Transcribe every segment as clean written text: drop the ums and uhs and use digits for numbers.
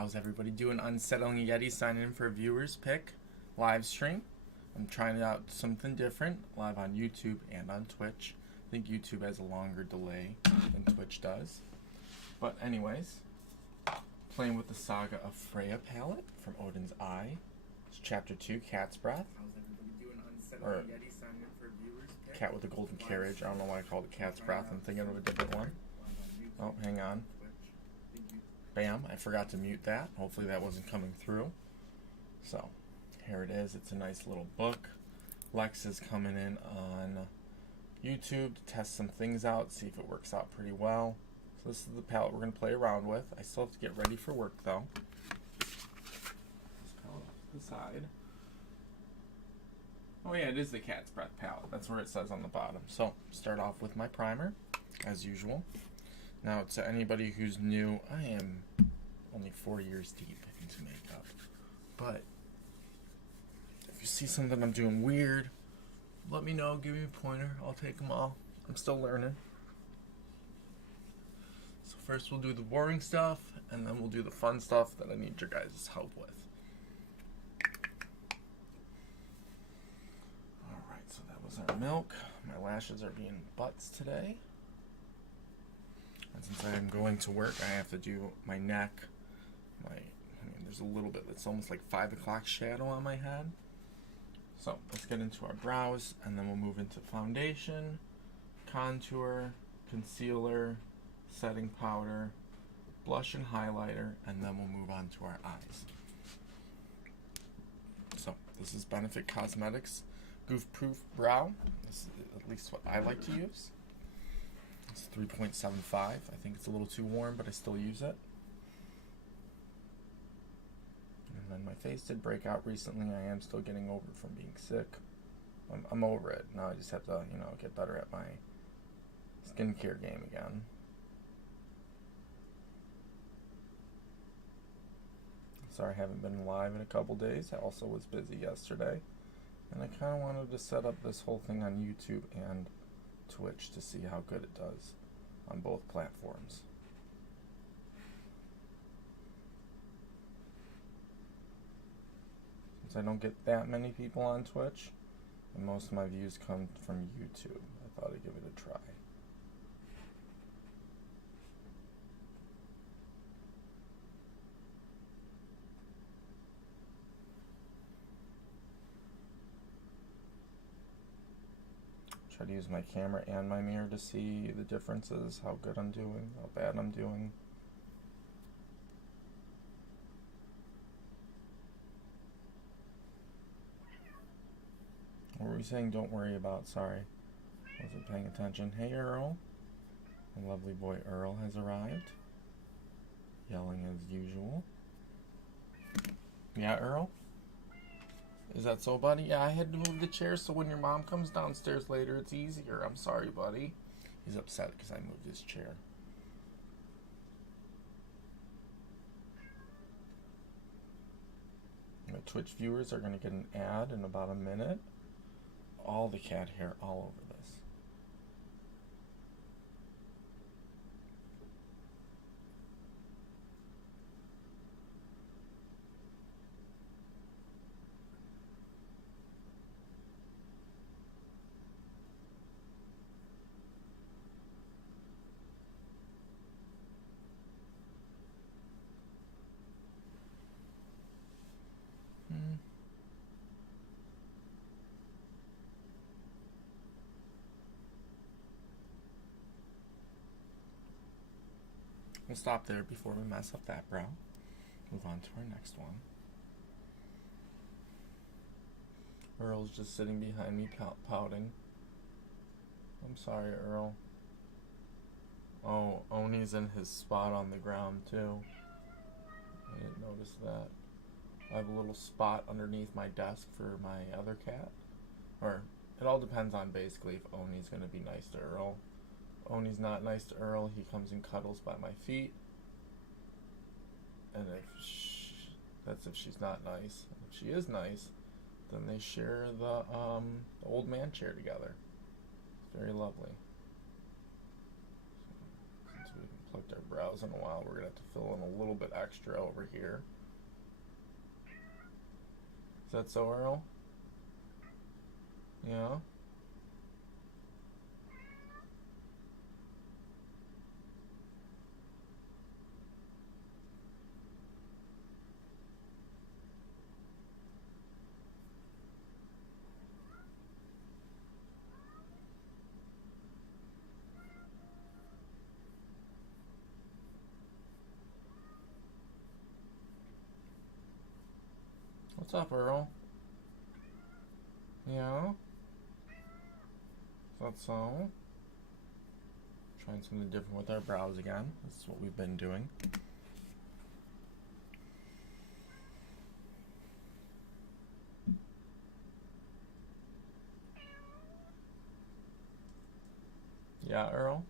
How's everybody doing? Unsettling Yeti signing in for a viewer's pick live stream. I'm trying out something different live on YouTube and on Twitch. I think YouTube has a longer delay than Twitch does. But anyways, playing with the Saga of Freja palette from Odens Eye. It's Chapter 2, Cat's Breath. How's everybody doing? Unsettling Yeti signing in for a viewer's pick. Cat with a golden carriage. I don't know why I called it Cat's Breath. I'm thinking of a different one. Oh, hang on. Bam, I forgot to mute that. Hopefully that wasn't coming through. So, here it is. It's a nice little book. Lex is coming in on YouTube to test some things out, see if it works out pretty well. So this is the palette we're going to play around with. I still have to get ready for work though. This palette off to the side. Oh yeah, it is the Cat's Breath palette. That's where it says on the bottom. So, start off with my primer, as usual. Now, to anybody who's new, I am only 4 years deep into makeup. But if you see something I'm doing weird, let me know, give me a pointer. I'll take them all. I'm still learning. So first we'll do the boring stuff, and then we'll do the fun stuff that I need your guys' help with. Alright, so that was our milk. My lashes are being butts today. And since I'm going to work, I have to do my neck. There's a little bit, it's almost like 5 o'clock shadow on my head. So let's get into our brows, and then we'll move into foundation, contour, concealer, setting powder, blush and highlighter, and then we'll move on to our eyes. So this is Benefit Cosmetics Goof Proof Brow. This is at least what I like to use. It's 3.75. I think it's a little too warm, but I still use it. And then my face did break out recently. I am still getting over it from being sick. I'm over it. Now I just have to, get better at my skincare game again. Sorry I haven't been live in a couple days. I also was busy yesterday. And I kind of wanted to set up this whole thing on YouTube and Twitch to see how good it does on both platforms. Since I don't get that many people on Twitch, and most of my views come from YouTube, I thought I'd give it a try. Try to use my camera and my mirror to see the differences, how good I'm doing, how bad I'm doing. What were we saying? Don't worry about. Sorry, wasn't paying attention. Hey Earl, the lovely boy Earl has arrived, yelling as usual. Yeah, Earl? Is that so, buddy? Yeah, I had to move the chair so when your mom comes downstairs later, it's easier. I'm sorry, buddy. He's upset because I moved his chair. My Twitch viewers are going to get an ad in about a minute. All the cat hair all over this. We'll stop there before we mess up that brow. Move on to our next one. Earl's just sitting behind me pouting. I'm sorry, Earl. Oh, Oni's in his spot on the ground too. I didn't notice that. I have a little spot underneath my desk for my other cat. Or, it all depends on basically if Oni's going to be nice to Earl. Oni's not nice to Earl, he comes and cuddles by my feet. And that's if she's not nice. If she is nice, then they share the old man chair together. It's very lovely. So, since we can plucked our brows in a while. We're gonna have to fill in a little bit extra over here. Is that so, Earl? Yeah. What's up, Earl? Yeah? Is that so? Trying something different with our brows again. This is what we've been doing. Yeah, Earl?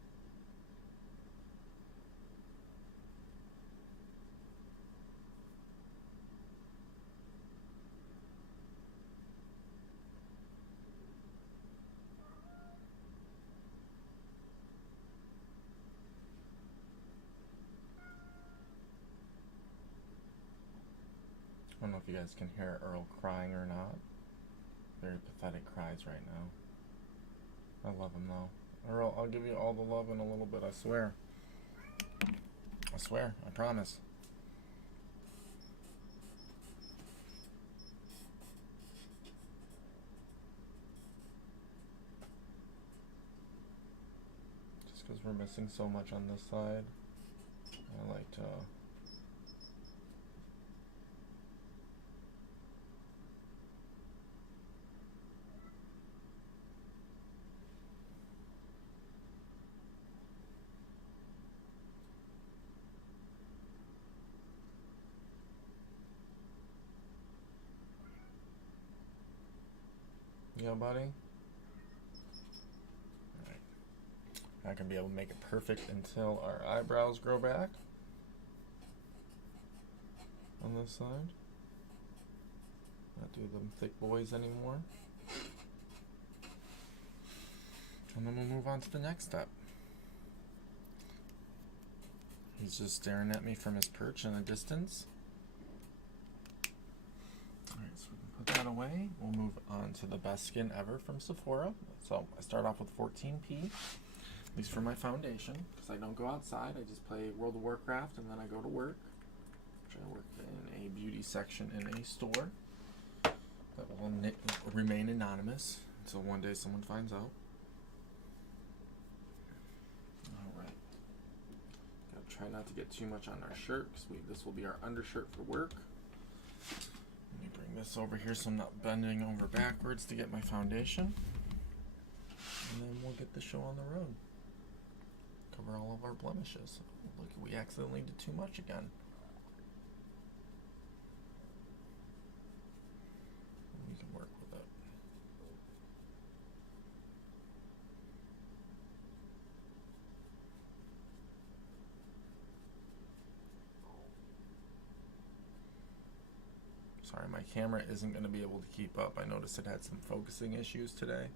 I don't know if you guys can hear Earl crying or not. Very pathetic cries right now. I love him though. Earl, I'll give you all the love in a little bit, I swear. I swear, I promise. Just because we're missing so much on this side, I like to... Yeah, buddy? Alright. Not gonna be able to make it perfect until our eyebrows grow back. On this side. Not do them thick boys anymore. And then we'll move on to the next step. He's just staring at me from his perch in the distance. Alright, so we can put that away. We'll move on to the best skin ever from Sephora. So I start off with 14P, at least for my foundation, because I don't go outside. I just play World of Warcraft and then I go to work. I work in a beauty section in a store that will remain anonymous until one day someone finds out. Alright. Gotta try not to get too much on our shirt because this will be our undershirt for work. Let me bring this over here so I'm not bending over backwards to get my foundation. And then we'll get the show on the road. Cover all of our blemishes. Look, we accidentally did too much again. We can work with it. Sorry, my camera isn't going to be able to keep up. I noticed it had some focusing issues today.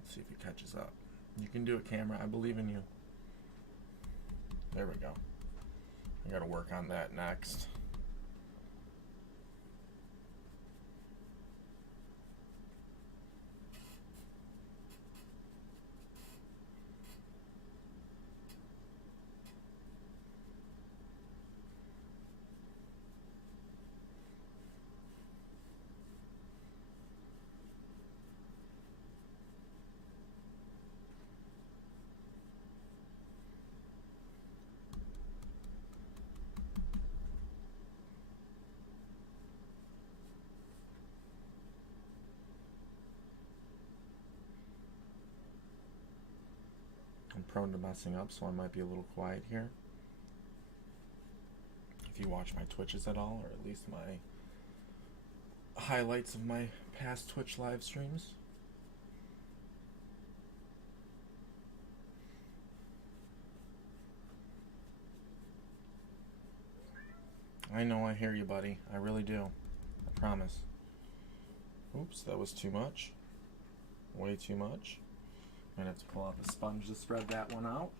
Let's see if it catches up. You can do it, camera. I believe in you. There we go. I got to work on that next. I'm prone to messing up, so I might be a little quiet here. If you watch my Twitches at all, or at least my highlights of my past Twitch live streams. I know I hear you, buddy. I really do. I promise. Oops, that was too much. Way too much. I'm gonna have to pull out the sponge to spread that one out.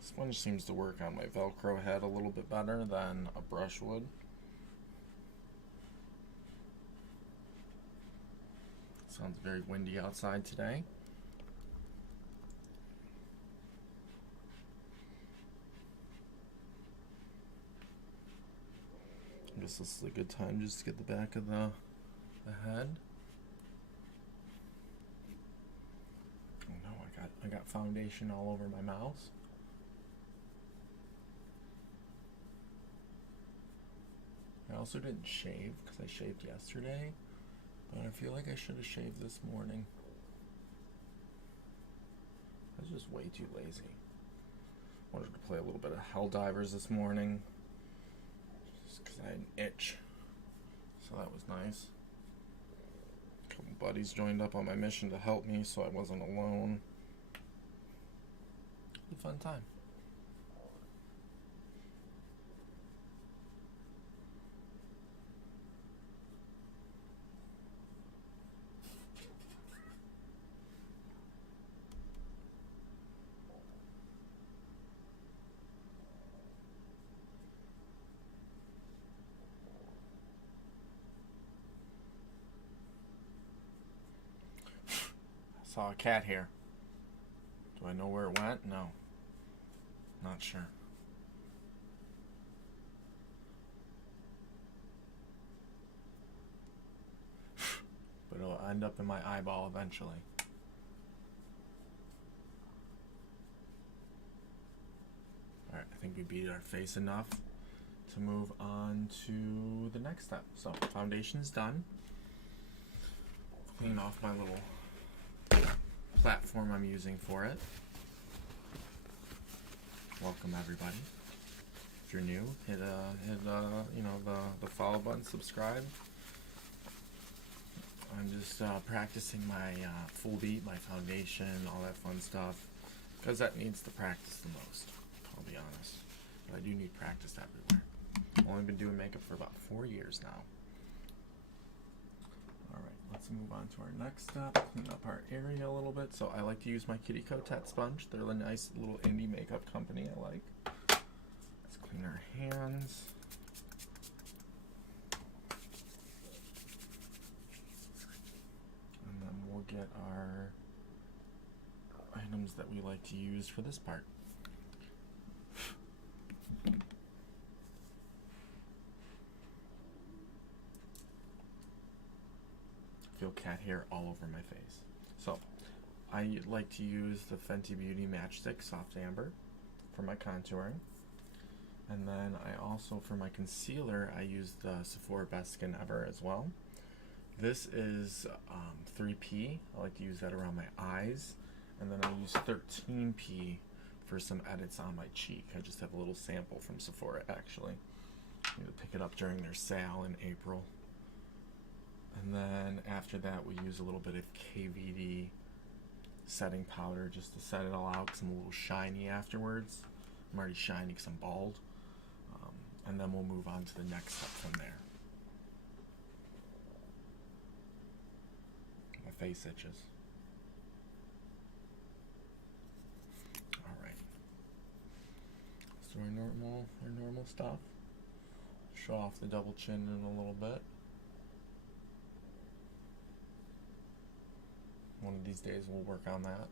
Sponge seems to work on my Velcro head a little bit better than a brush would. Sounds very windy outside today. I guess this is a good time just to get the back of the head. Oh no, I got foundation all over my mouse. I also didn't shave because I shaved yesterday, but I feel like I should have shaved this morning. I was just way too lazy. Wanted to play a little bit of Helldivers this morning, just because I had an itch, so that was nice. A couple buddies joined up on my mission to help me, so I wasn't alone. It was a fun time. Saw a cat hair. Do I know where it went? No. Not sure. But it'll end up in my eyeball eventually. Alright, I think we beat our face enough to move on to the next step. So, foundation's done. Clean off my little platform I'm using for it. Welcome everybody. If you're new, hit you know, the follow button, subscribe. I'm just practicing my full beat, my foundation, all that fun stuff, because that needs to practice the most, I'll be honest. But I do need practice everywhere. I've only been doing makeup for about 4 years now. Let's move on to our next step, clean up our area a little bit. So I like to use my Kitty Cotet sponge. They're a nice little indie makeup company I like. Let's clean our hands. And then we'll get our items that we like to use for this part. Cat hair all over my face. So I like to use the Fenty Beauty Matchstick Soft Amber for my contouring, and then I also, for my concealer, I use the Sephora Best Skin Ever as well. This is 3P. I like to use that around my eyes, and then I use 13P for some edits on my cheek. I just have a little sample from Sephora actually. I'm going to pick it up during their sale in April. And then after that, we use a little bit of KVD setting powder just to set it all out because I'm a little shiny afterwards. I'm already shiny because I'm bald. And then we'll move on to the next step from there. My face itches. Alright. Let's do our normal stuff. Show off the double chin in a little bit. One of these days we'll work on that.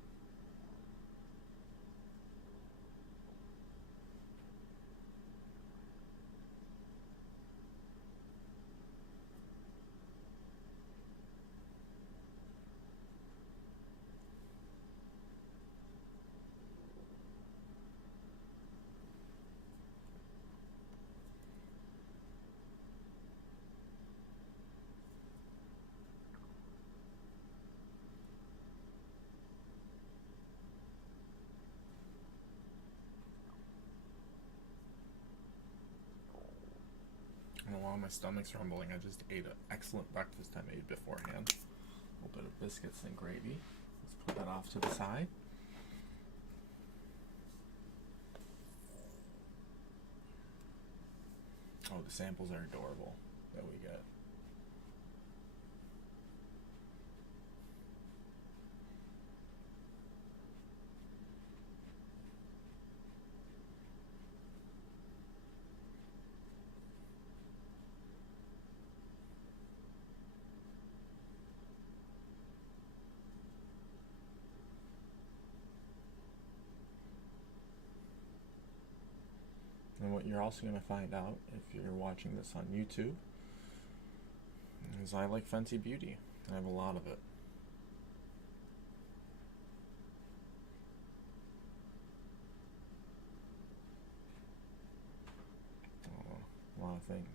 And while my stomach's rumbling, I just ate an excellent breakfast I made beforehand. A little bit of biscuits and gravy. Let's put that off to the side. Oh, the samples are adorable that we get. And what you're also going to find out if you're watching this on YouTube is I like Fenty Beauty. I have a lot of it. A lot of things.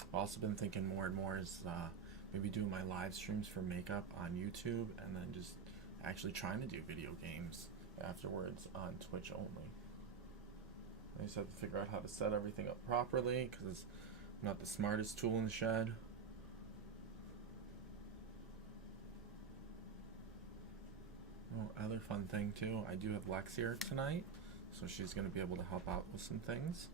I've also been thinking more and more is maybe doing my live streams for makeup on YouTube and then just actually trying to do video games afterwards on Twitch only. I just have to figure out how to set everything up properly because I'm not the smartest tool in the shed. Oh, other fun thing too, I do have Lex here tonight, so she's going to be able to help out with some things.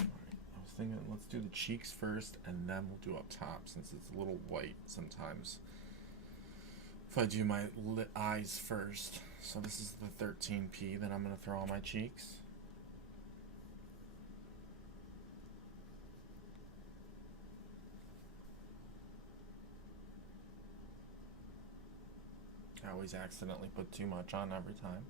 Alright, I was thinking let's do the cheeks first and then we'll do up top since it's a little white sometimes if I do my eyes first. So this is the 13P that I'm going to throw on my cheeks. I always accidentally put too much on every time.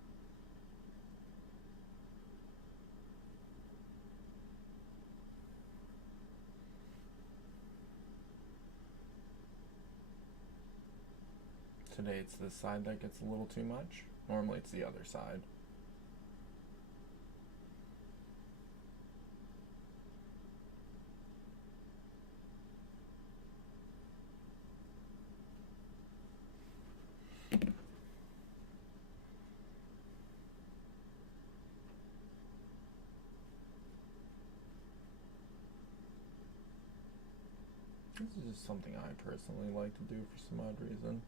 Today it's this side that gets a little too much. Normally it's the other side. This is just something I personally like to do for some odd reason.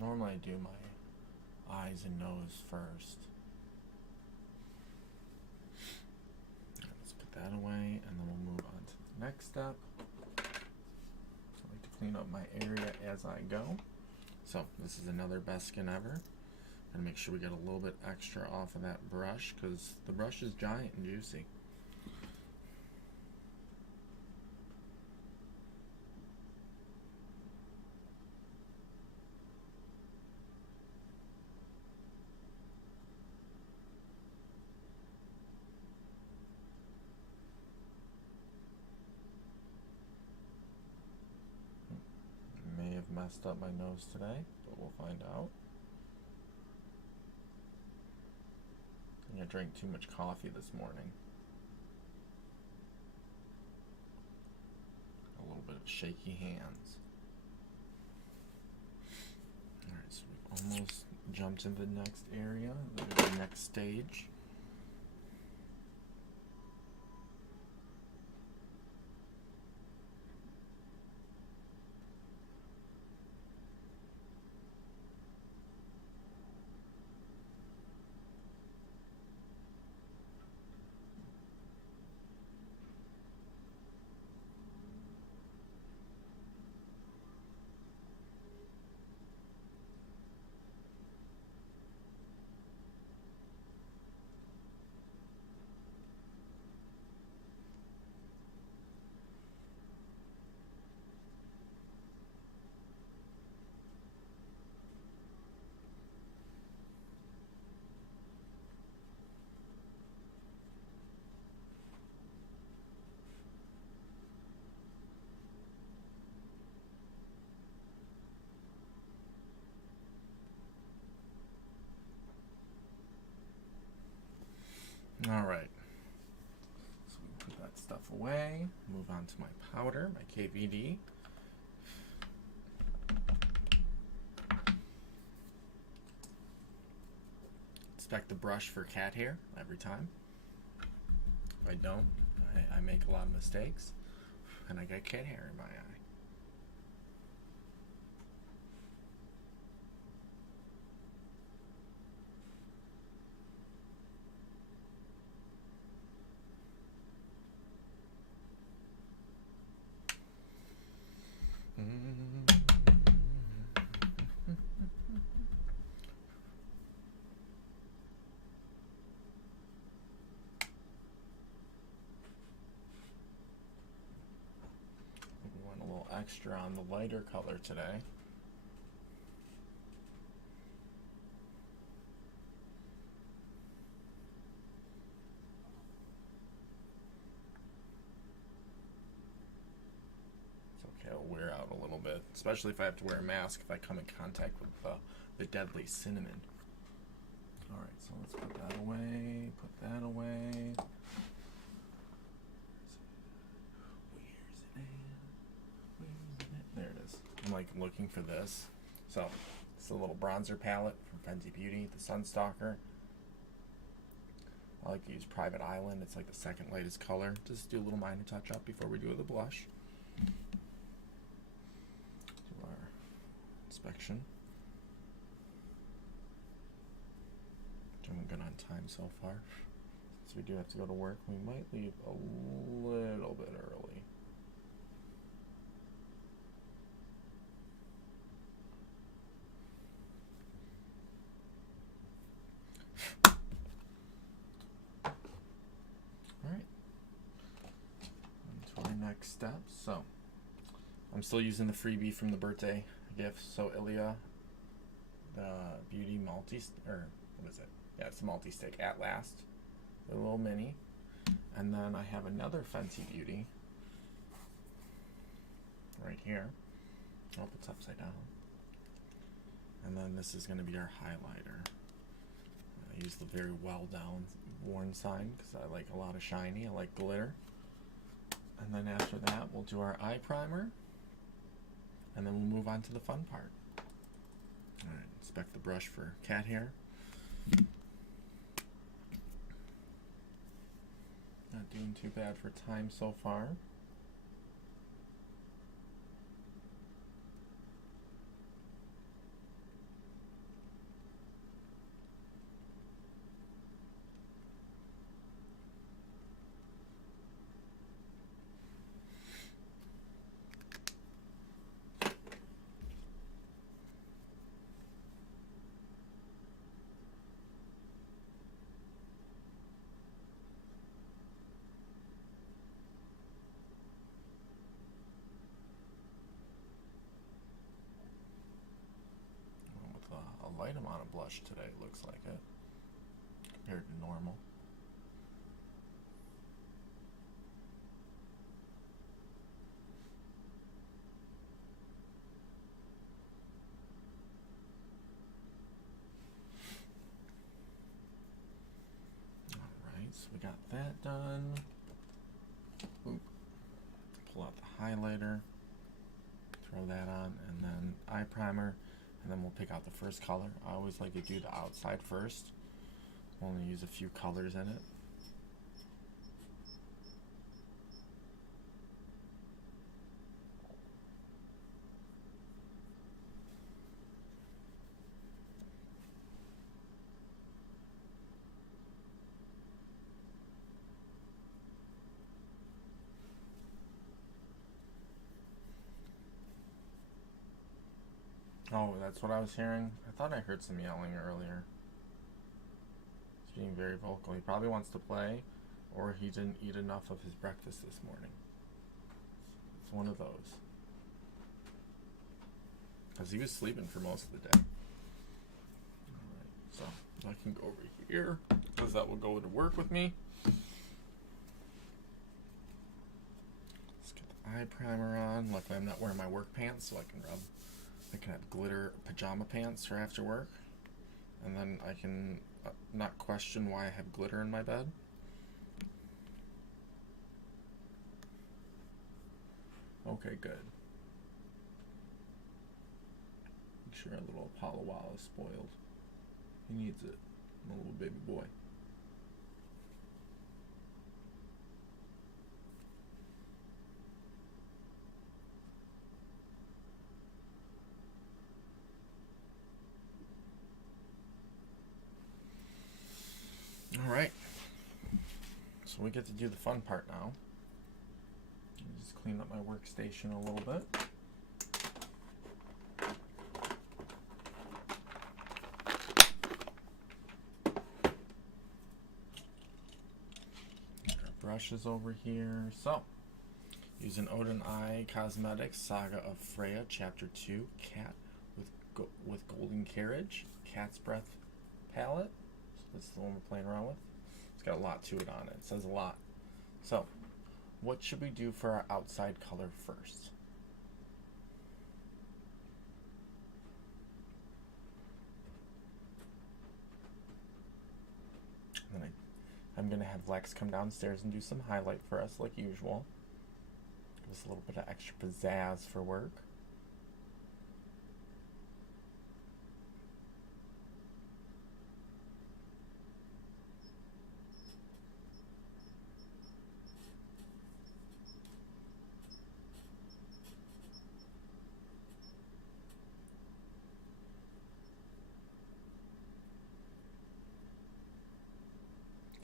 Normally I do my eyes and nose first. Let's put that away and then we'll move on to the next step. I like to clean up my area as I go. So this is another Best Skin Ever. Gonna make sure we get a little bit extra off of that brush because the brush is giant and juicy. Messed up my nose today, but we'll find out. I think I drank too much coffee this morning. A little bit of shaky hands. Alright, so we've almost jumped into the next area, the next stage. Alright, so we put that stuff away, move on to my powder, my KVD. inspect the brush for cat hair every time. If I don't, I make a lot of mistakes, and I get cat hair in my eye. Extra on the lighter color today. It's okay, it'll wear out a little bit, especially if I have to wear a mask if I come in contact with the deadly cinnamon. Alright, so let's put that away, put that away. There it is. I'm like looking for this. So it's a little bronzer palette from Fenty Beauty, the Sun Stalkr. I like to use Private Island. It's like the second lightest color. Just do a little minor touch up before we do the blush. Do our inspection. Doing good on time so far. Since we do have to go to work, we might leave a little bit early. Step. So I'm still using the freebie from the birthday gift. So Ilia, the beauty multi, or what is it? Yeah, it's a multi-stick at last, a little mini. And then I have another Fenty Beauty right here. Oh, it's upside down. And then this is going to be our highlighter. I use the very well down worn sign because I like a lot of shiny. I like glitter. And then after that, we'll do our eye primer, and then we'll move on to the fun part. All right, inspect the brush for cat hair. Not doing too bad for time so far. Light amount of blush today, looks like it, compared to normal. Alright, so we got that done. Oop. Pull out the highlighter, throw that on, and then eye primer. And then we'll pick out the first color. I always like to do the outside first. Only use a few colors in it. Oh, that's what I was hearing. I thought I heard some yelling earlier. He's being very vocal. He probably wants to play, or he didn't eat enough of his breakfast this morning. It's one of those. Because he was sleeping for most of the day. Alright, so I can go over here, because that will go to work with me. Let's get the eye primer on. Luckily I'm not wearing my work pants, so I can have glitter pajama pants for after work, and then I can not question why I have glitter in my bed. Okay, good. Make sure our little Apollo Wall is spoiled. He needs it. My little baby boy. Alright, so we get to do the fun part now. Just clean up my workstation a little bit. Got our brushes over here. So, using Odens Eye Cosmetics Saga of Freja Chapter 2 Cat with Golden Carriage Cat's Breath palette. This is the one we're playing around with. It's got a lot to it on it. It says a lot. So, what should we do for our outside color first? And then I'm going to have Lex come downstairs and do some highlight for us like usual. Give us a little bit of extra pizzazz for work.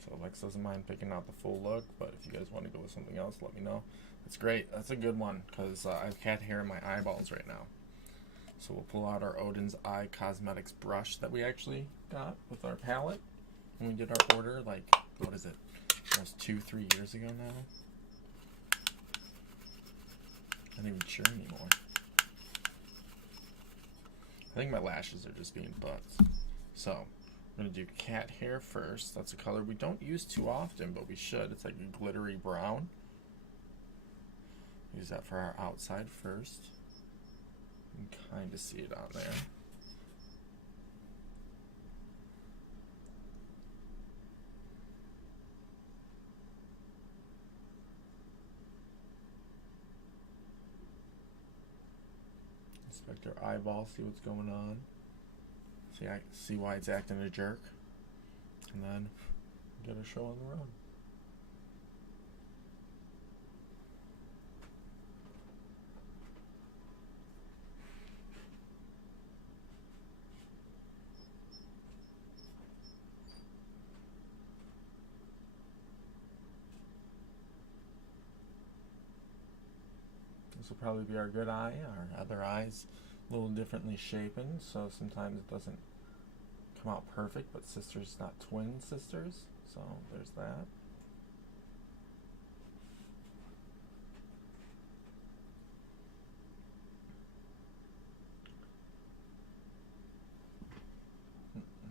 So Lex doesn't mind picking out the full look, but if you guys want to go with something else, let me know. That's great. That's a good one, because I have cat hair in my eyeballs right now. So we'll pull out our Odens Eye Cosmetics brush that we actually got with our palette when we did our order, like, what is it, almost 2-3 years ago now? I'm not even sure anymore. I think my lashes are just being butts. So, I'm going to do cat hair first. That's a color we don't use too often, but we should. It's like a glittery brown. Use that for our outside first. You can kind of see it on there. Inspect our eyeball, see what's going on. See why it's acting a jerk. And then get a show on the road. This will probably be our good eye. Our other eye's a little differently shapen, so sometimes it doesn't come out perfect, but sisters, not twin sisters, so there's that.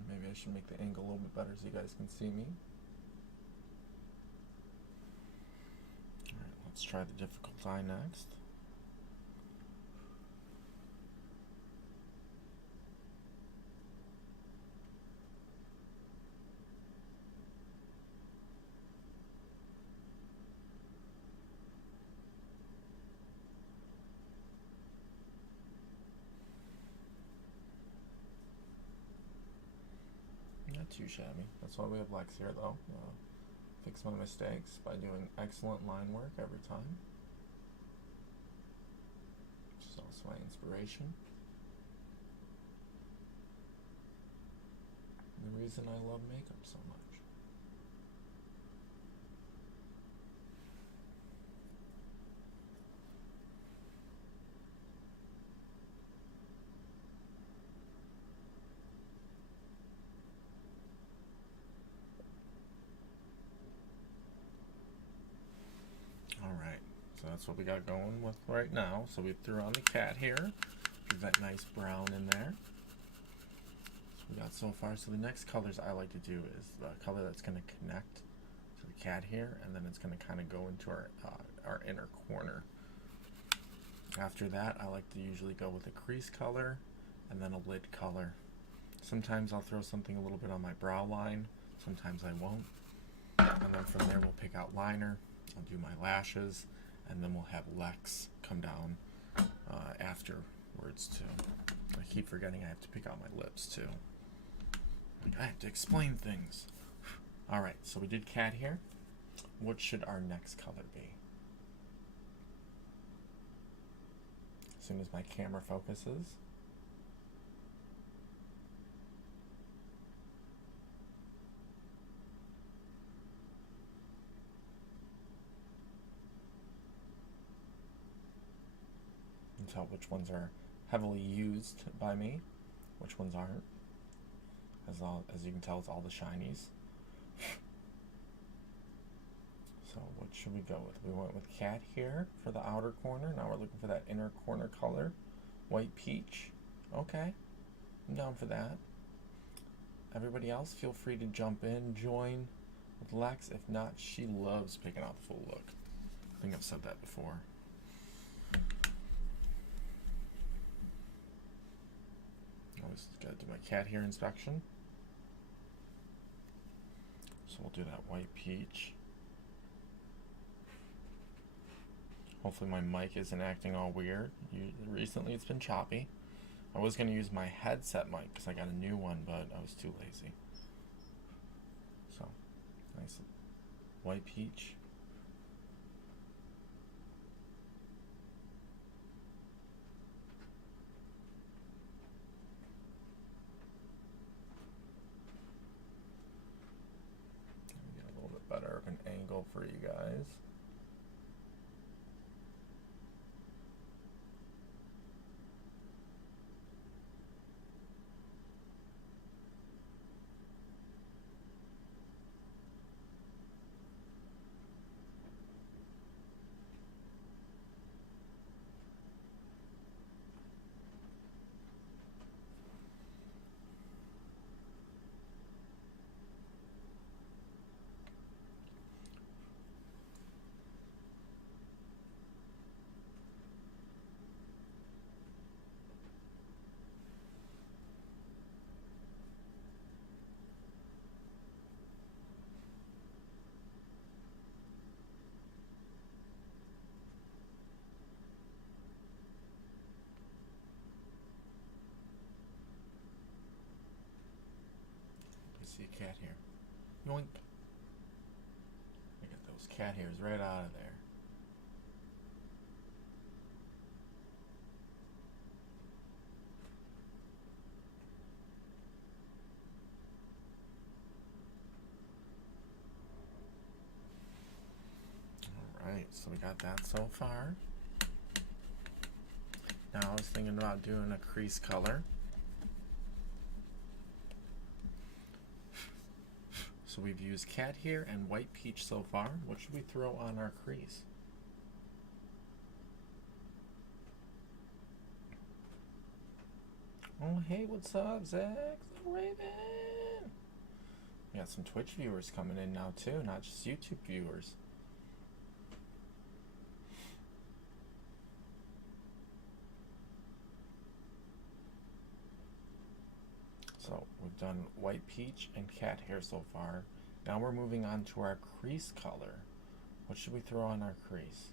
Maybe I should make the angle a little bit better so you guys can see me. Alright, let's try the difficult eye next. Not too shabby. That's why we have Lex here, though. Fix my mistakes by doing excellent line work every time. Which is also my inspiration. And the reason I love makeup so much. Alright, so that's what we got going with right now. So we threw on the cat hair, give that nice brown in there. So we got so far. So the next colors I like to do is the color that's going to connect to the cat hair, and then it's going to kind of go into our inner corner. After that, I like to usually go with a crease color and then a lid color. Sometimes I'll throw something a little bit on my brow line, sometimes I won't. And then from there we'll pick out liner. I'll do my lashes, and then we'll have Lex come down afterwards too. I keep forgetting I have to pick out my lips too. I have to explain things. Alright, so we did cat here. What should our next color be? As soon as my camera focuses. And tell which ones are heavily used by me, which ones aren't. As you can tell, it's all the shinies. So what should we go with? We went with cat here for the outer corner. Now we're looking for that inner corner color. White peach. Okay, I'm down for that. Everybody else, feel free to jump in, join with Lex. If not, she loves picking out the full look. I think I've said that before. Always gotta do my cat hair inspection. So we'll do that white peach. Hopefully my mic isn't acting all weird. Recently it's been choppy. I was going to use my headset mic because I got a new one, but I was too lazy. So, nice white peach. Get a little bit better of an angle for you guys. See a cat hair. Yoink. I get those cat hairs right out of there. Alright, so we got that so far. Now I was thinking about doing a crease color. So we've used cat hair and white peach so far. What should we throw on our crease? Oh, hey, what's up, Zach? Raven! We got some Twitch viewers coming in now, too, not just YouTube viewers. So we've done white peach and cat hair so far. Now we're moving on to our crease color. What should we throw on our crease?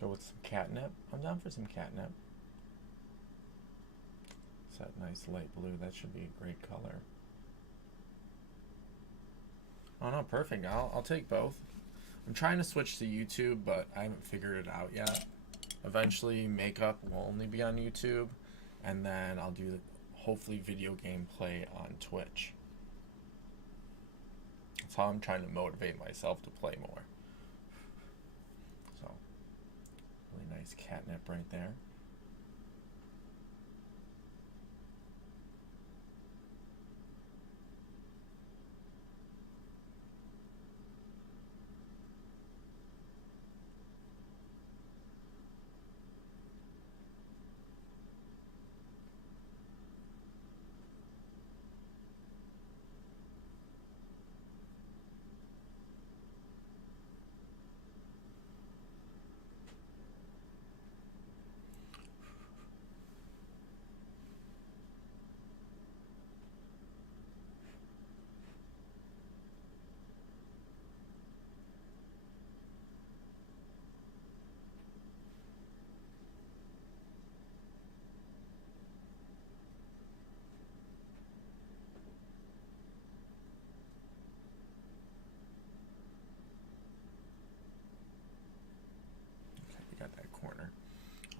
Go with some catnip. I'm down for some catnip. It's that nice light blue. That should be a great color. Oh no, perfect. I'll take both. I'm trying to switch to YouTube, but I haven't figured it out yet. Eventually, makeup will only be on YouTube, and then I'll do hopefully video gameplay on Twitch. That's how I'm trying to motivate myself to play more. So, really nice catnip right there.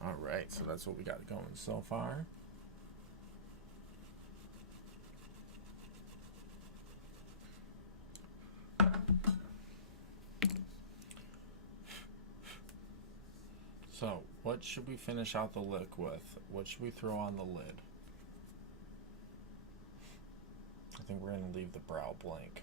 Alright, so that's what we got going so far. So, what should we finish out the look with? What should we throw on the lid? I think we're going to leave the brow blank.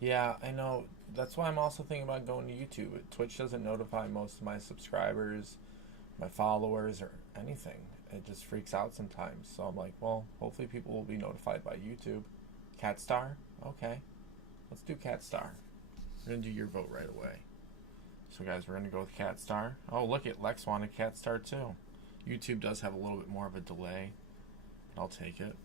Yeah, I know. That's why I'm also thinking about going to YouTube. Twitch doesn't notify most of my subscribers, my followers, or anything. It just freaks out sometimes. So I'm like, well, hopefully people will be notified by YouTube. Cat Star? Okay. Let's do Cat Star. We're going to do your vote right away. So guys, we're going to go with Cat Star. Oh, look at Lex wanted Cat Star too. YouTube does have a little bit more of a delay. I'll take it.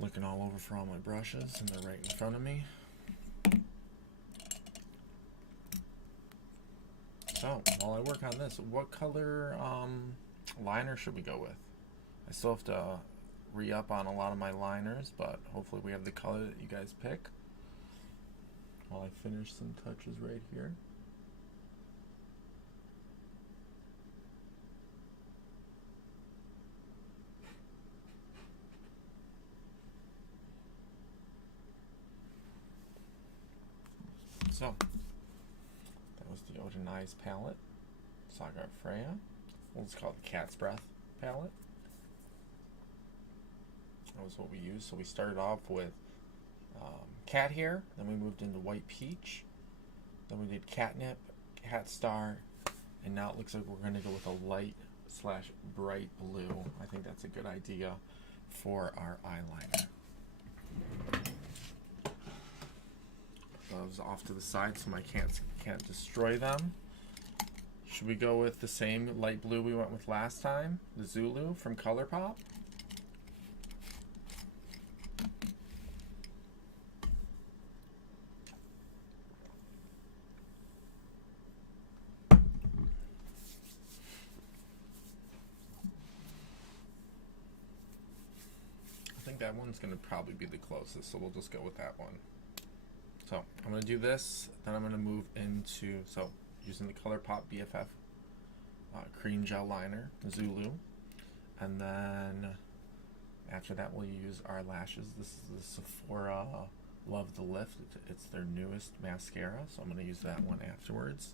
Looking all over for all my brushes, and they're right in front of me. So, while I work on this, what color liner should we go with? I still have to re-up on a lot of my liners, but hopefully we have the color that you guys pick. While I finish some touches right here. So, that was the Odens Eye palette, Saga of Freja. We'll just call it the Cat's Breath palette. That was what we used. So we started off with cat hair, then we moved into white peach, then we did catnip, cat star, and now it looks like we're going to go with a light / bright blue. I think that's a good idea for our eyeliner. Those off to the side so my cats can't destroy them. Should we go with the same light blue we went with last time, the Zulu from ColourPop? I think that one's going to probably be the closest, so we'll just go with that one. So I'm going to do this, then I'm going to move into, so using the ColourPop BFF cream gel liner, Zulu, and then after that we'll use our lashes. This is the Sephora Love the Lift. It's their newest mascara, so I'm going to use that one afterwards.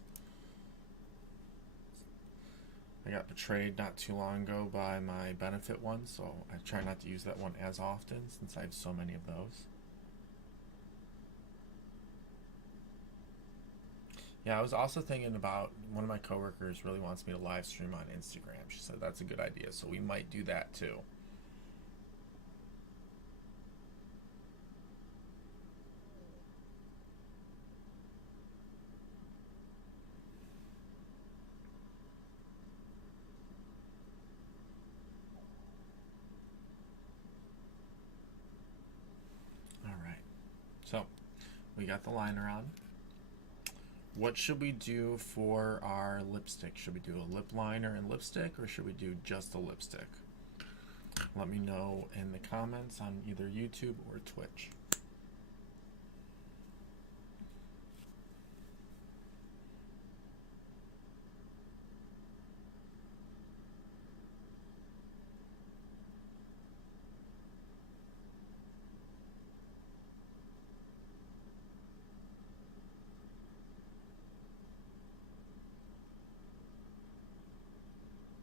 I got betrayed not too long ago by my Benefit one, so I try not to use that one as often since I have so many of those. Yeah, I was also thinking about, one of my coworkers really wants me to live stream on Instagram. She said that's a good idea, so we might do that too. All right, so we got the liner on. What should we do for our lipstick? Should we do a lip liner and lipstick, or should we do just a lipstick? Let me know in the comments on either YouTube or Twitch.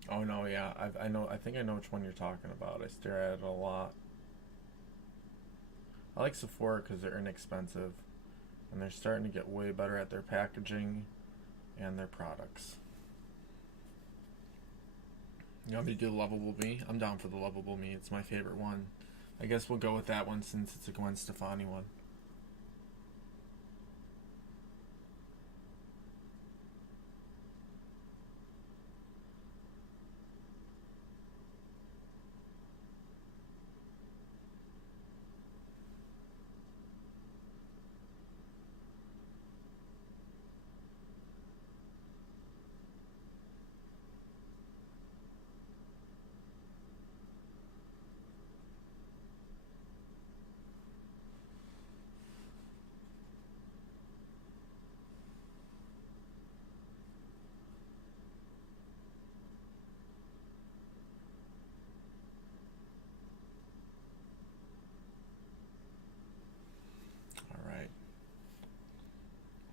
Oh no, yeah, I know. I think I know which one you're talking about. I stare at it a lot. I like Sephora because they're inexpensive, and they're starting to get way better at their packaging and their products. You want me to do the Lovable Me? I'm down for the Lovable Me. It's my favorite one. I guess we'll go with that one since it's a Gwen Stefani one.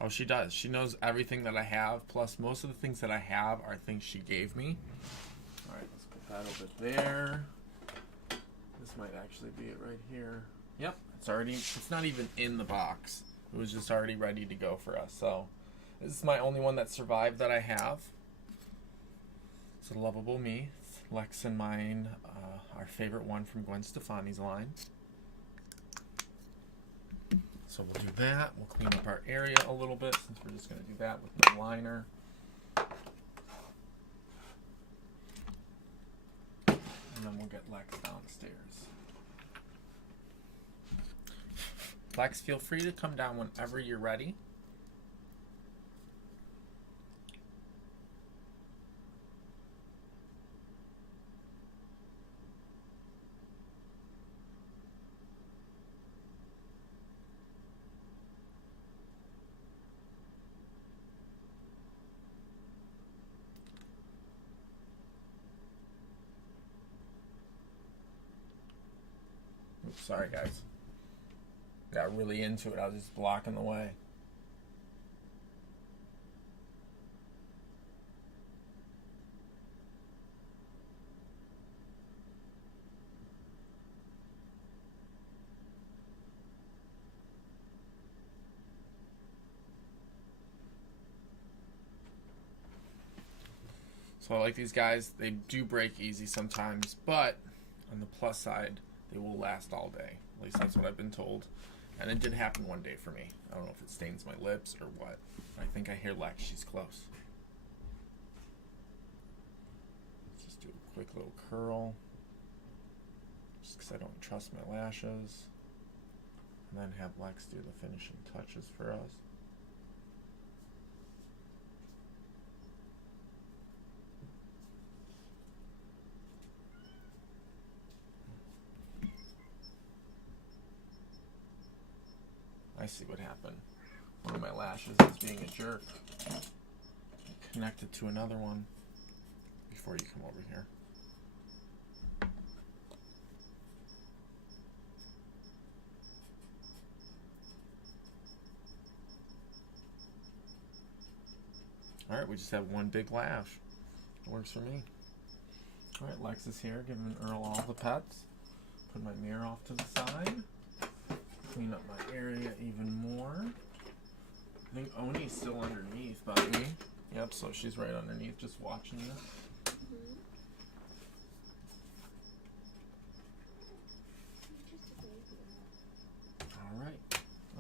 Oh, she does. She knows everything that I have, plus most of the things that I have are things she gave me. All right, let's put that over there. This might actually be it right here. Yep, it's not even in the box. It was just already ready to go for us. So this is my only one that survived that I have. It's a Loveable Me. Lex and mine, our favorite one from Gwen Stefani's line. So we'll do that. We'll clean up our area a little bit since we're just going to do that with my liner. And then we'll get Lex downstairs. Lex, feel free to come down whenever you're ready. Oops, sorry guys. Got really into it. I was just blocking the way. So I like these guys. They do break easy sometimes, but on the plus side, they will last all day. At least that's what I've been told. And it did happen one day for me. I don't know if it stains my lips or what. I think I hear Lex. She's close. Let's just do a quick little curl. Just because I don't trust my lashes. And then have Lex do the finishing touches for us. I see what happened. One of my lashes is being a jerk. Connect it to another one before you come over here. Alright, we just have one big lash. It works for me. Alright, Lex is here, giving Earl all the pets. Put my mirror off to the side. Clean up my area even more. I think Oni's still underneath by me. Yep, so she's right underneath just watching this. Alright,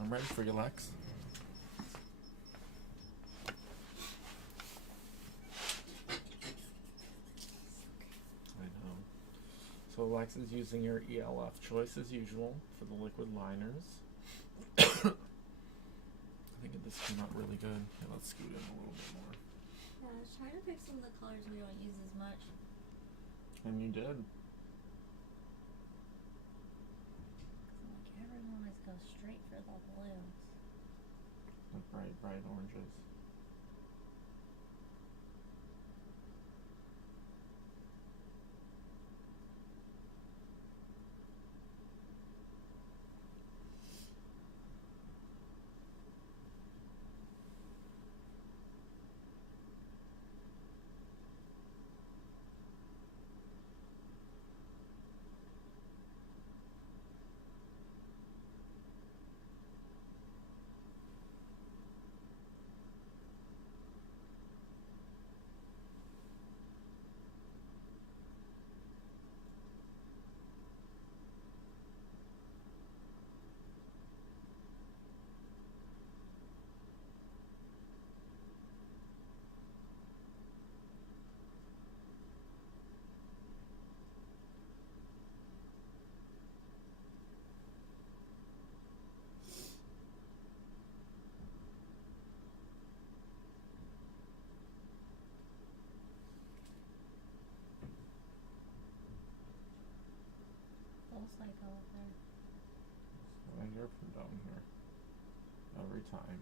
I'm ready for you, Lex. I know. So Lex is using your e.l.f. choice as usual for the liquid liners. I think this came out really good. Okay, let's scoot in a little bit more. Yeah, I was trying to pick some of the colors we don't use as much. And you did. Like everyone always goes straight for the blues. The bright oranges. like over. Right here from down here. Every time.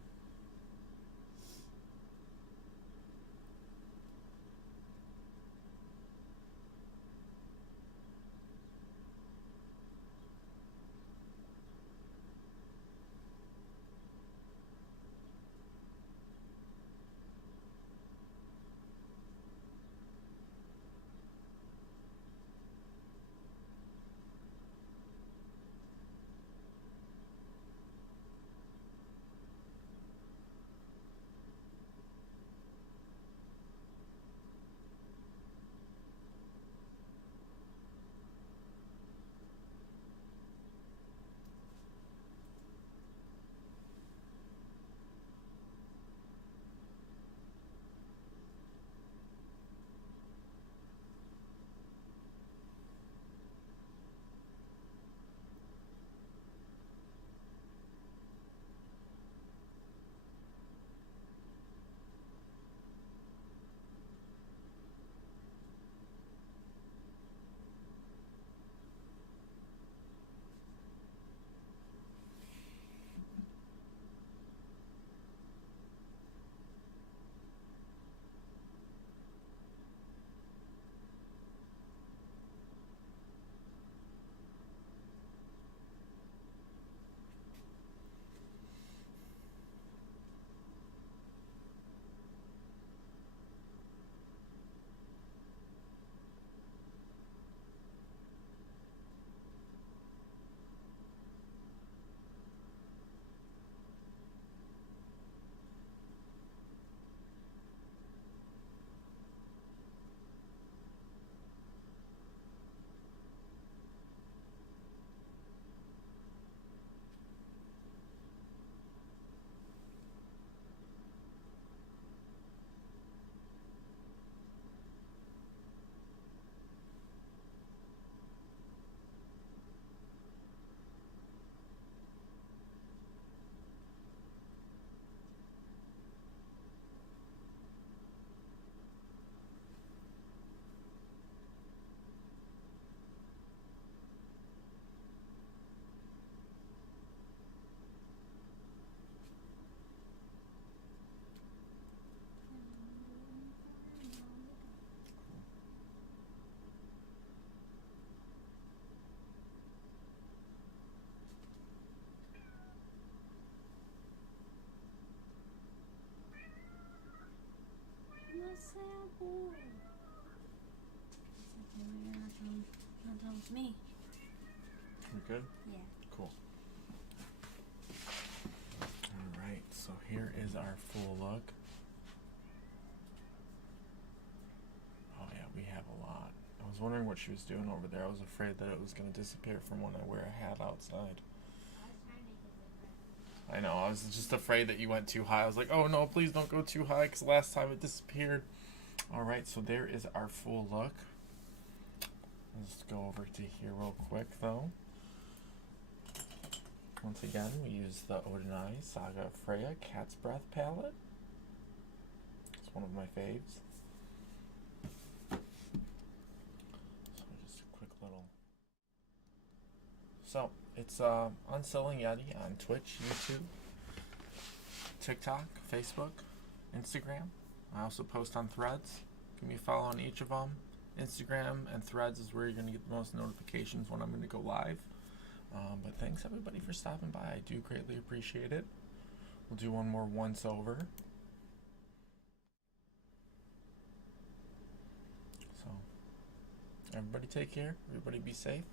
Sample. It's okay, you're not done with me. You good? Yeah. Cool. Alright, so here is our full look. Oh yeah, we have a lot. I was wondering what she was doing over there. I was afraid that it was going to disappear from when I wear a hat outside. I know, I was just afraid that you went too high. I was like, oh no, please don't go too high, because last time it disappeared. Alright, so there is our full look. Let's go over to here real quick though. Once again, we use the Odens Eye Saga of Freja Cat's Breath palette. It's one of my faves. So just a quick little... So, it's on Selling Yeti on Twitch, YouTube, TikTok, Facebook, Instagram. I also post on Threads. Give me a follow on each of them. Instagram and Threads is where you're going to get the most notifications when I'm going to go live. But thanks everybody for stopping by. I do greatly appreciate it. We'll do one more once over. So, everybody take care. Everybody be safe.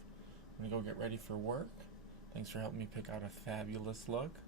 I'm going to go get ready for work. Thanks for helping me pick out a fabulous look.